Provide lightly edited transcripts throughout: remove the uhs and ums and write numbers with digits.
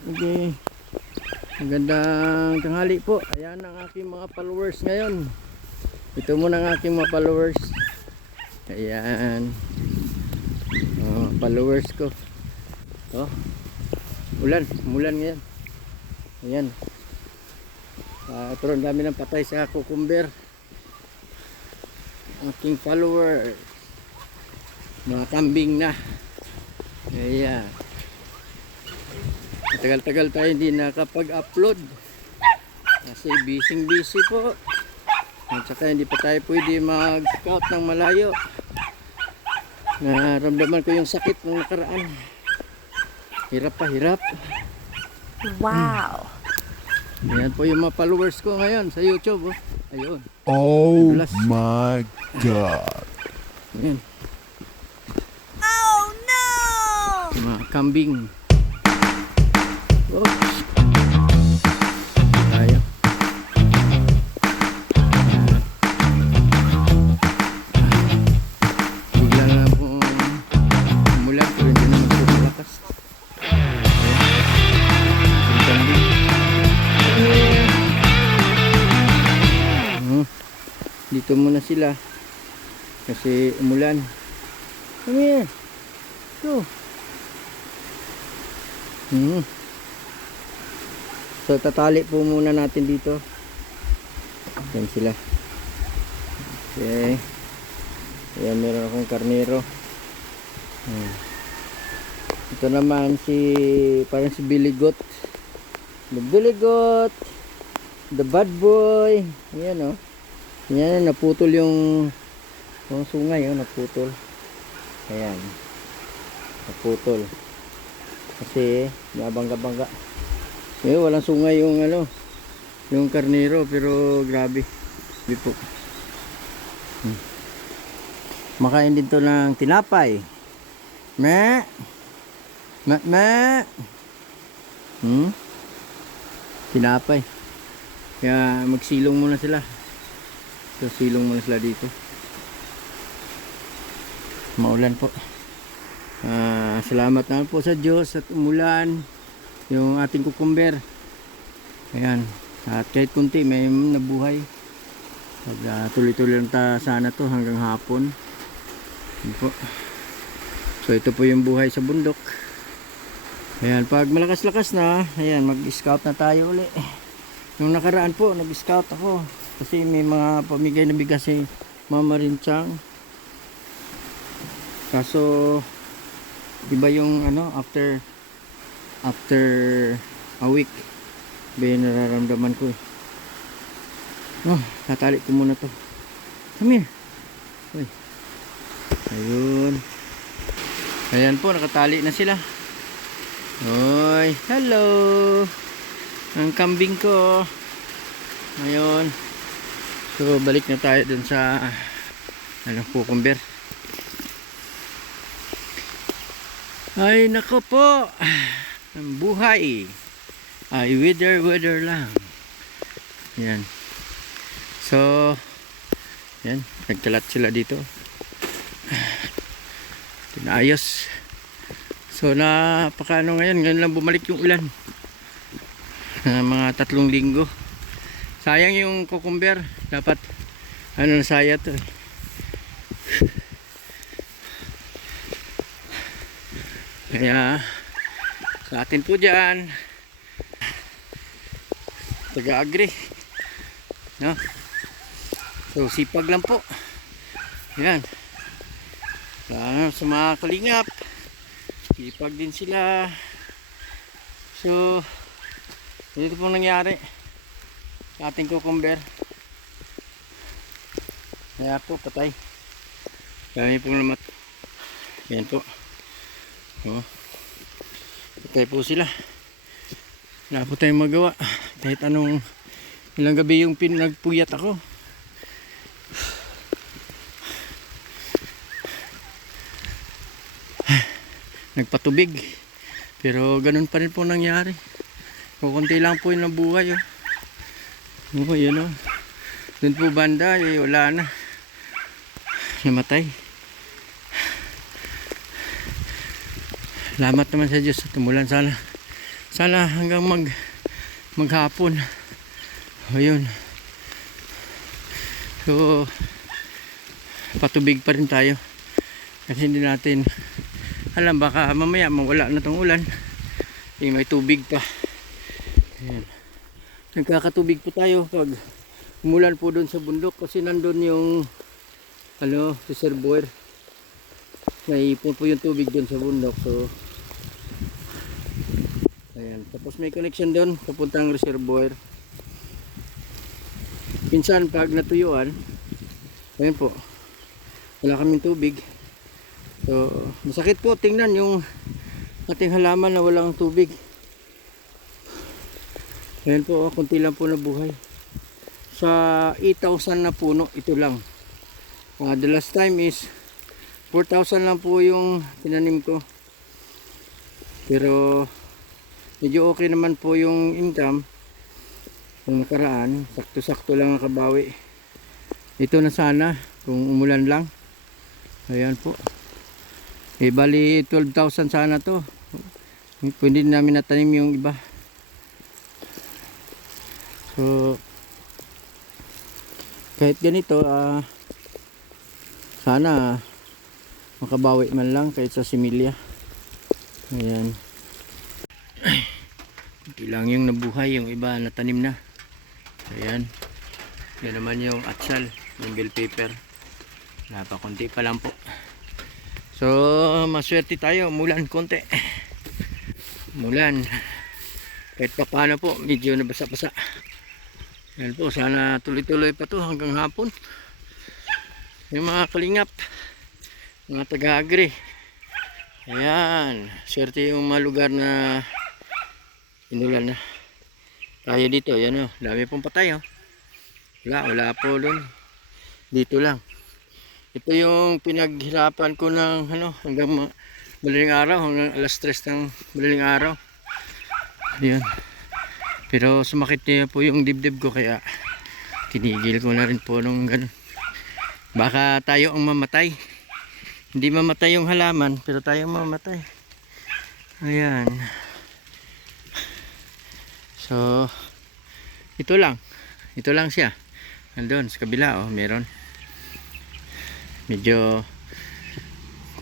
Okay. Magandang tanghali po. Ayan ang aking mga followers ngayon. Ito muna ang aking mga followers. Ayan. Followers ko. Oh. Umulan ngayon. Ayan. Pero ang dami ng patay sa cucumber. Aking followers. Mga kambing na. Ayan. Tagal-tagal tayo hindi nakapag-upload kasi busy po, at saka hindi pa tayo pwede mag-scout ng malayo. Naramdaman ko yung sakit nung nakaraan. Hirap. Wow. Ayan po yung mga followers ko ngayon sa YouTube. Ayun. Oh Dulas. my God. Ayan. Oh no! Mga kambing. Oh. Tayo. Bigla na lang pong umulan pero hindi naman po malakas. Dito muna sila kasi umulan. Come here. Go. So tatali po muna natin dito. Yan sila. Okay. Ayan, meron akong karnero. Ito naman parang si Billy Goat. The Billy Goat. The bad boy. Ayan Ayan, naputol yung sungay naputol. Ayan. Naputol. Kasi nabangga-bangga. Walang sungay yung yung karnero, pero grabe. Hindi po. Makain din to ng tinapay. Me. Tinapay. Kaya magsilong muna sila. So silong muna sila dito. Maulan po. Salamat naman po sa Diyos at umulan yung ating cucumber. Ayan. At kahit kunti may nabuhay. Tuloy-tuloy lang sana to hanggang hapon. Ayan po. So ito po yung buhay sa bundok. Ayan, pag malakas-lakas na, ayan, mag-scout na tayo uli. Nung nakaraan po, nag-scout ako. Kasi may mga pamigay na bigas si Mama Rinchang. Kaso iba yung after a week nararamdaman ko tatali ko muna to. Come here. Uy. Ayun. Ayan po, nakatali na sila. Uy, hello. Ang kambing ko. Ayun. So balik na tayo dun sa cucumber. Ay nako po, ang buhay ay weather lang. Yan. So yan, nagkalat sila dito. Pinaayos. So ngayon lang bumalik yung ulan. Mga 3 linggo. Sayang yung cucumber, dapat nasaya to. Kaya sa atin po dyan taga-agri, no? So sipag lang po. Yan. Sa mga kalingap, sipag din sila. So dito po nangyari sa ating cucumber. Kaya po patay. Kaya po naman. Yan po. Patay po sila. Wala po tayong magawa. Kahit ilang gabi yung nagpuyat ako. Nagpatubig. Pero ganun pa rin po nangyari. Kukunti lang po yung nabuhay. Yun Doon po banda, wala na. Namatay. Salamat naman sa Diyos at umulan sana sana hanggang maghapon. Ayun. So patubig pa rin tayo kasi hindi natin alam, baka mamaya mawala na tong ulan, may tubig pa. Ayan. Nagkakatubig po tayo pag umulan po doon sa bundok kasi nandun yung reservoir. Naipon po yung tubig doon sa bundok. So ayan, tapos may connection doon papuntang reservoir. Minsan pag natuyuan, ayan po, wala kaming tubig. So masakit po tingnan yung ating halaman na walang tubig. Ayan po, konti lang po nabuhay. Sa 8,000 na puno, ito lang. The last time is 4,000 lang po yung tinanim ko. Pero medyo okay naman po yung income. Kung nakaraan, sakto-sakto lang nakabawi. Ito na sana kung umulan lang. Ayan po. Bali 12,000 sana to. Pwede namin natanim yung iba. So kahit ganito, sana makabawi man lang kahit sa similya. Ayan. Hindi lang yung nabuhay, yung iba natanim na. Ayan. Yan naman yung atsal, yung bell pepper. Napakunti pa lang po. So maswerte tayo, mulan konti. Mulan. Kahit pa paano po, medyo nabasa-basa. Yan po, sana tuloy-tuloy pa to hanggang hapon. Yung mga kalingap, mga taga-agri. Ayan, swerte yung mga lugar na inulan na. Tayo dito, yan o, dami pong patay o. Wala po doon. Dito lang. Ito yung pinaghirapan ko ng hanggang madaling araw, hanggang alas 3 ng madaling araw. Ayan. Pero sumakit niya po yung dibdib ko kaya tinigil ko na rin po nung ganun. Baka tayo ang mamatay. Hindi mamatay yung halaman, pero tayo ang mamatay. Ayan. So ito lang siya. Nandun sa kabila meron. Medyo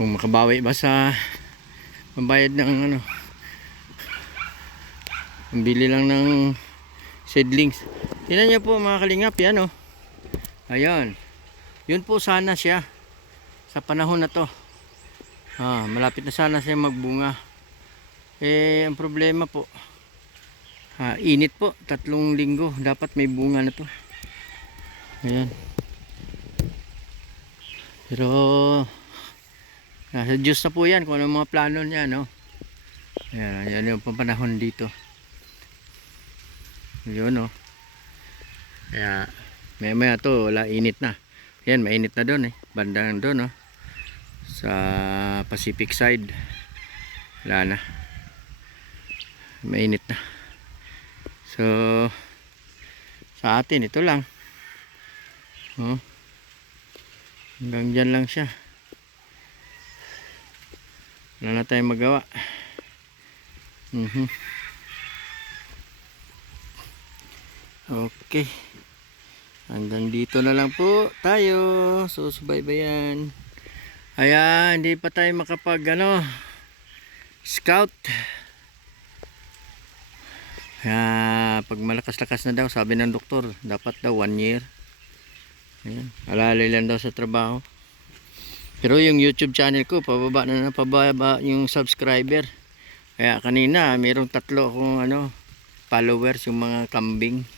kung makabawi ba sa pambayad ng bili lang ng seedlings. Tingnan niyo po mga kalingap, yan o. Ayan. Yun po sana siya sa panahon na to. Malapit na sana siya magbunga. Ang problema po, init po, 3 linggo dapat may bunga na to. Ayan. Pero nasa Diyos na po yan kung ano mga plano niya, no? Ayan yung panahon dito. Yun o. Kaya maya to wala, init na. Ayan, mainit na doon bandang doon sa Pacific side. Wala na, mainit na. So sa atin ito lang hanggang dyan lang siya. Wala na tayong magawa. Okay, hanggang dito na lang po tayo. So subaybayan. Ayan, hindi pa tayo makapag scout. Pag malakas-lakas na daw, sabi ng doktor, dapat daw 1 year. Ayan, alalay lang daw sa trabaho. Pero yung YouTube channel ko, pababa yung subscriber. Kaya kanina mayroong 3 akong followers, yung mga kambing.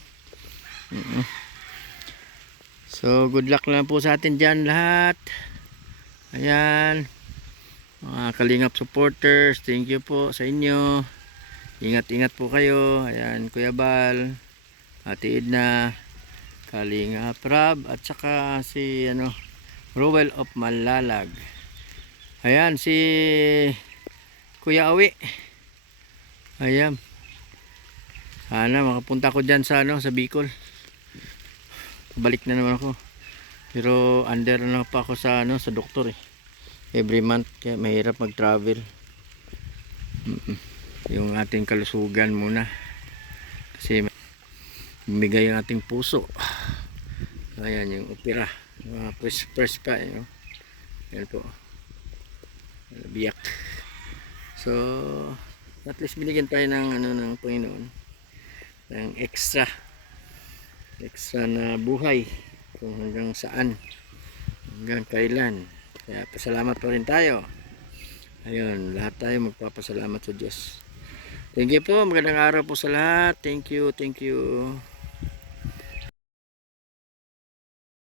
So good luck lang po sa atin dyan lahat. Ayan, mga kalingap supporters, thank you po sa inyo. Ingat-ingat po kayo. Ayan, Kuya Bal, Ate Edna, Kalingap Rab, at saka si Rowell of Malalag. Ayan, si Kuya Awi. Ayan, sana makapunta ko dyan sa sa Bicol. Balik na naman ako. Pero under na pa ako sa sa doktor every month, kaya mahirap mag-travel. yung ating kalusugan muna. Kasi bumigay ang ating puso. Ayan yung opera. First pa. Yan po. Biyak. So, at least binigyan tayo ng ng Panginoon. Ng extra na buhay. Kung hanggang saan. Hanggang kailan. Kaya pasalamat pa rin tayo. Ayun, lahat tayo magpapasalamat sa Diyos. Thank you po. Magandang araw po sa lahat. Thank you.